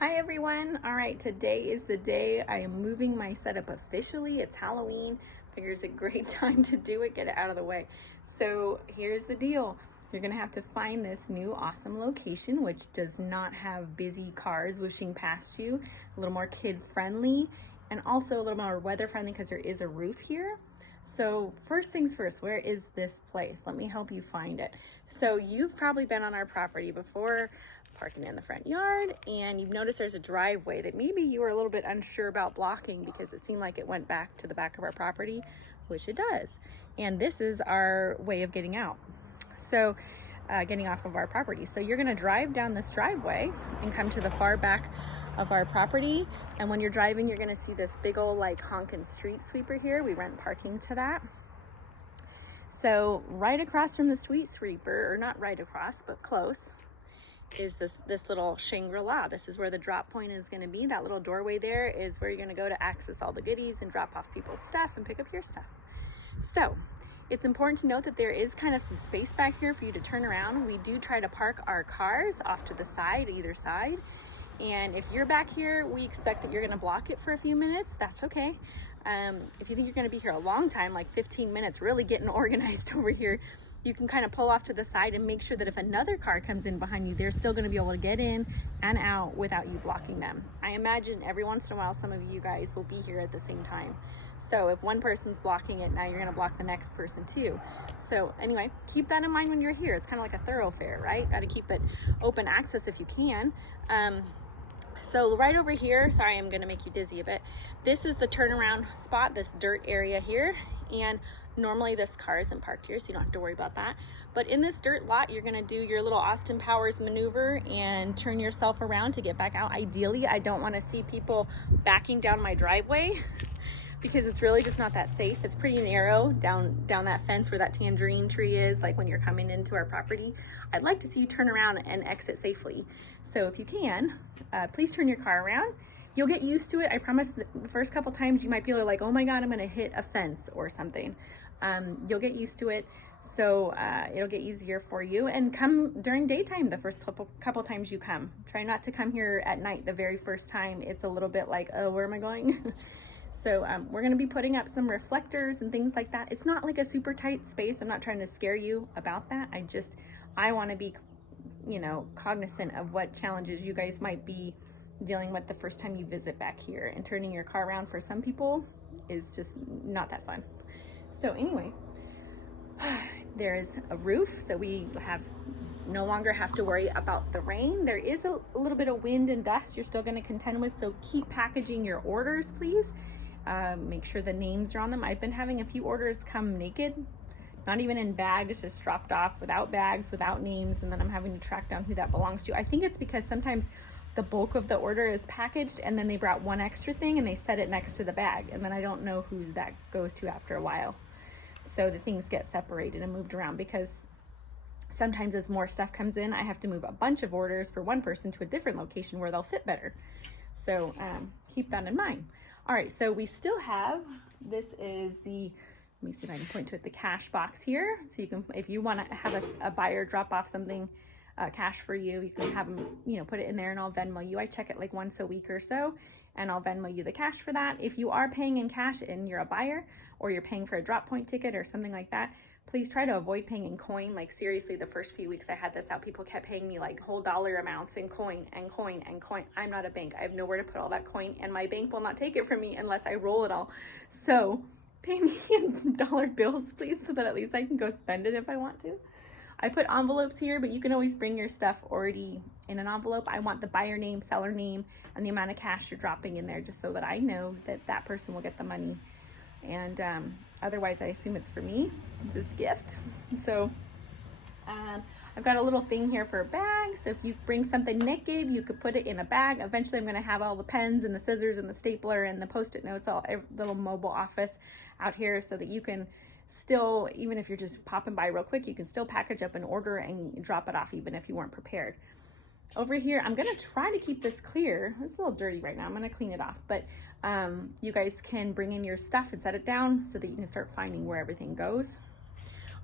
Hi everyone. All right, today is the day I am moving my setup officially. It's Halloween. Figure it's a great time to do it, get it out of the way. So here's the deal. You're gonna have to find this new awesome location, which does not have busy cars whooshing past you, a little more kid friendly, and also a little more weather friendly because there is a roof here. So first things first, where is this place? Let me help you find it. So you've probably been on our property before, parking in the front yard, and you've noticed there's a driveway that maybe you were a little bit unsure about blocking because it seemed like it went back to the back of our property, which it does. And this is our way of getting out. So getting off of our property. So you're gonna drive down this driveway and come to the far back of our property. And when you're driving, you're gonna see this big old like honkin' street sweeper here. We rent parking to that. So right across from the street sweeper, or not right across, but close, is this little Shangri-La. This is where the drop point is gonna be. That little doorway there is where you're gonna go to access all the goodies and drop off people's stuff and pick up your stuff. So it's important to note that there is kind of some space back here for you to turn around. We do try to park our cars off to the side, either side. And if you're back here, we expect that you're gonna block it for a few minutes. That's okay. If you think you're gonna be here a long time, like 15 minutes, really getting organized over here, you can kind of pull off to the side and make sure that if another car comes in behind you, they're still gonna be able to get in and out without you blocking them. I imagine every once in a while, some of you guys will be here at the same time. So if one person's blocking it, now you're gonna block the next person too. So anyway, keep that in mind when you're here. It's kind of like a thoroughfare, right? Gotta keep it open access if you can. So right over here, sorry, I'm gonna make you dizzy a bit. This is the turnaround spot, this dirt area here. And normally this car isn't parked here, so you don't have to worry about that. But in this dirt lot, you're gonna do your little Austin Powers maneuver and turn yourself around to get back out. Ideally, I don't wanna see people backing down my driveway because it's really just not that safe. It's pretty narrow down that fence where that tangerine tree is, like when you're coming into our property. I'd like to see you turn around and exit safely. So if you can, please turn your car around. You'll get used to it. I promise the first couple times you might be like, oh my God, I'm gonna hit a fence or something. You'll get used to it. So it'll get easier for you. And come during daytime the first couple times you come. Try not to come here at night the very first time. It's a little bit like, oh, where am I going? So we're gonna be putting up some reflectors and things like that. It's not like a super tight space. I'm not trying to scare you about that. I wanna be, cognizant of what challenges you guys might be dealing with the first time you visit back here. And turning your car around for some people is just not that fun. So anyway, there's a roof, so we no longer have to worry about the rain. There is a little bit of wind and dust you're still gonna contend with, so keep packaging your orders, please. Make sure the names are on them. I've been having a few orders come naked, not even in bags, just dropped off without bags, without names, and then I'm having to track down who that belongs to. I think it's because sometimes the bulk of the order is packaged and then they brought one extra thing and they set it next to the bag, and then I don't know who that goes to after a while. So the things get separated and moved around because sometimes as more stuff comes in, I have to move a bunch of orders for one person to a different location where they'll fit better. So keep that in mind. All right, so we still have, this is the, let me see if I can point to it, the cash box here. So you can, if you want to have a buyer drop off something, cash for you, you can have them, put it in there and I'll Venmo you. I check it like once a week or so and I'll Venmo you the cash for that. If you are paying in cash and you're a buyer or you're paying for a drop point ticket or something like that, please try to avoid paying in coin. Like seriously, the first few weeks I had this out, people kept paying me like whole dollar amounts in coin and coin and coin. I'm not a bank. I have nowhere to put all that coin and my bank will not take it from me unless I roll it all. So pay me in dollar bills, please, so that at least I can go spend it if I want to. I put envelopes here, but you can always bring your stuff already in an envelope. I want the buyer name, seller name, and the amount of cash you're dropping in there just so that I know that that person will get the money. And otherwise, I assume it's for me, just a gift. So I've got a little thing here for a bag. So if you bring something naked, you could put it in a bag. Eventually, I'm gonna have all the pens and the scissors and the stapler and the Post-it notes, every little mobile office out here so that you can still, even if you're just popping by real quick, you can still package up an order and drop it off even if you weren't prepared. Over here, I'm gonna try to keep this clear. It's a little dirty right now. I'm gonna clean it off, but you guys can bring in your stuff and set it down so that you can start finding where everything goes.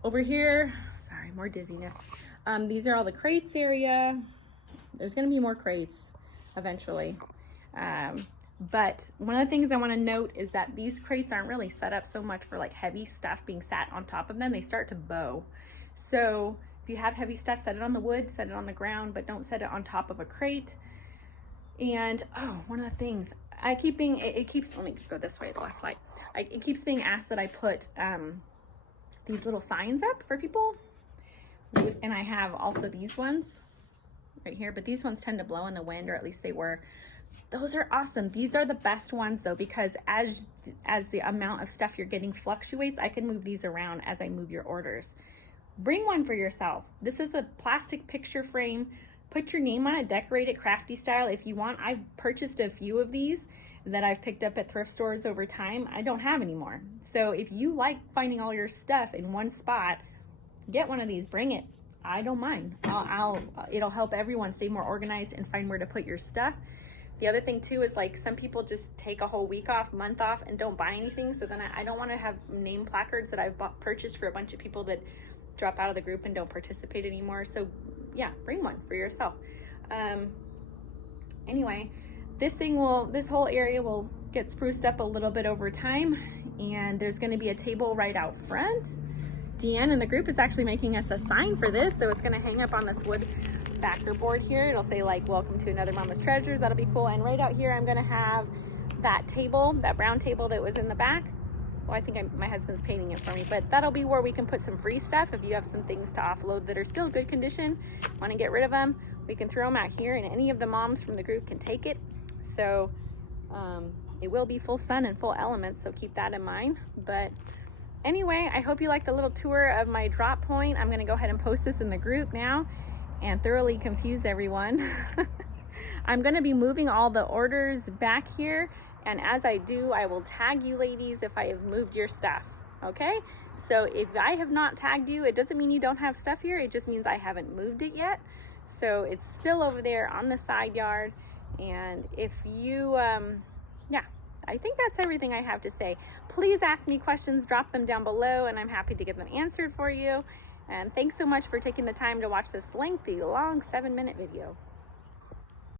Over here, sorry, more dizziness. These are all the crates area. There's gonna be more crates. eventually. But one of the things I want to note is that these crates aren't really set up so much for like heavy stuff being sat on top of them. They start to bow. So if you have heavy stuff, set it on the wood, set it on the ground, but don't set it on top of a crate. And one of the things I keep being, it keeps, let me go this way, the last slide. It keeps being asked that I put these little signs up for people. And I have also these ones right here, but these ones tend to blow in the wind, or at least they were. Those are awesome. These are the best ones though, because as the amount of stuff you're getting fluctuates, I can move these around as I move your orders. Bring one for yourself. This is a plastic picture frame. Put your name on it, decorate it crafty style if you want. I've purchased a few of these that I've picked up at thrift stores over time. I don't have anymore. So if you like finding all your stuff in one spot, get one of these, bring it. I don't mind. It'll help everyone stay more organized and find where to put your stuff. The other thing too is like some people just take a whole week off, month off, and don't buy anything. So then I don't want to have name placards that I've purchased for a bunch of people that drop out of the group and don't participate anymore. So yeah, bring one for yourself. Anyway, this whole area will get spruced up a little bit over time, and there's going to be a table right out front. Deanne in the group is actually making us a sign for this, so it's going to hang up on this wood backer board here. It'll say like, welcome to another Mama's Treasures. That'll be cool. And right out here, I'm going to have that table, that brown table that was in the back. Well, I think my husband's painting it for me, but that'll be where we can put some free stuff. If you have some things to offload that are still good condition, want to get rid of them, we can throw them out here, and any of the moms from the group can take it. So it will be full sun and full elements, so keep that in mind. But anyway, I hope you liked the little tour of my drop point. I'm going to go ahead and post this in the group now and thoroughly confuse everyone. I'm going to be moving all the orders back here, and as I do, I will tag you ladies if I have moved your stuff. Okay, so if I have not tagged you, it doesn't mean you don't have stuff here. It just means I haven't moved it yet. So it's still over there on the side yard. And if you yeah, I think that's everything I have to say. Please ask me questions, drop them down below, and I'm happy to get them answered for you. And thanks so much for taking the time to watch this lengthy, long 7-minute video.